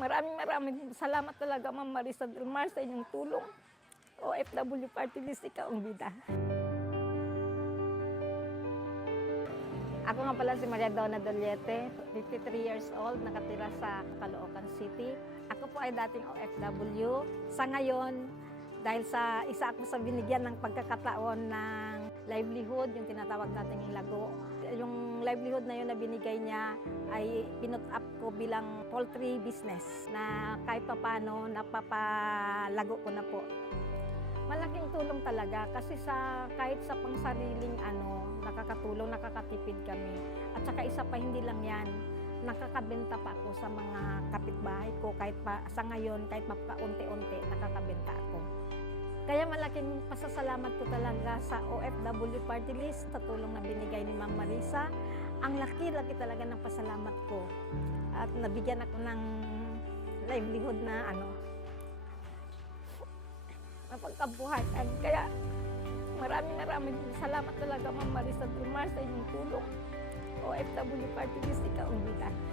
Maraming maraming salamat talaga Ma'am Marisa Del Mar sa inyong tulong. OFW Party List, ikaw ang bida. Ako nga pala si Maria Donna Doliete, 53 years old, nakatira sa Caloocan City. Ako po ay dating OFW. Sa ngayon, dahil sa isa ako sa binigyan ng pagkakataon ng livelihood, yung tinatawag natin yung lago. Yung livelihood na yun na binigay niya ay pinut up ko bilang poultry business na kahit papano napapalago ko na po. Malaking tulong talaga kasi sa kahit sa pangsariling ano, nakakatulong, nakakatipid kami. At saka isa pa hindi lang 'yan, nakakabenta pa ako sa mga kapitbahay ko kahit pa sa ngayon kahit magpaunti-unti nakakabenta ako. Malaking pasasalamat ko talaga sa OFW Party List sa tulong na binigay ni Ma'am Marisa. Ang laki-laki talaga ng pasalamat ko. At nabigyan ako ng livelihood na ano, mapagkabuhayan. Kaya maraming maraming salamat talaga Ma'am Marisa Dumar sa inyong tulong. OFW Party List, ikaw ang bida.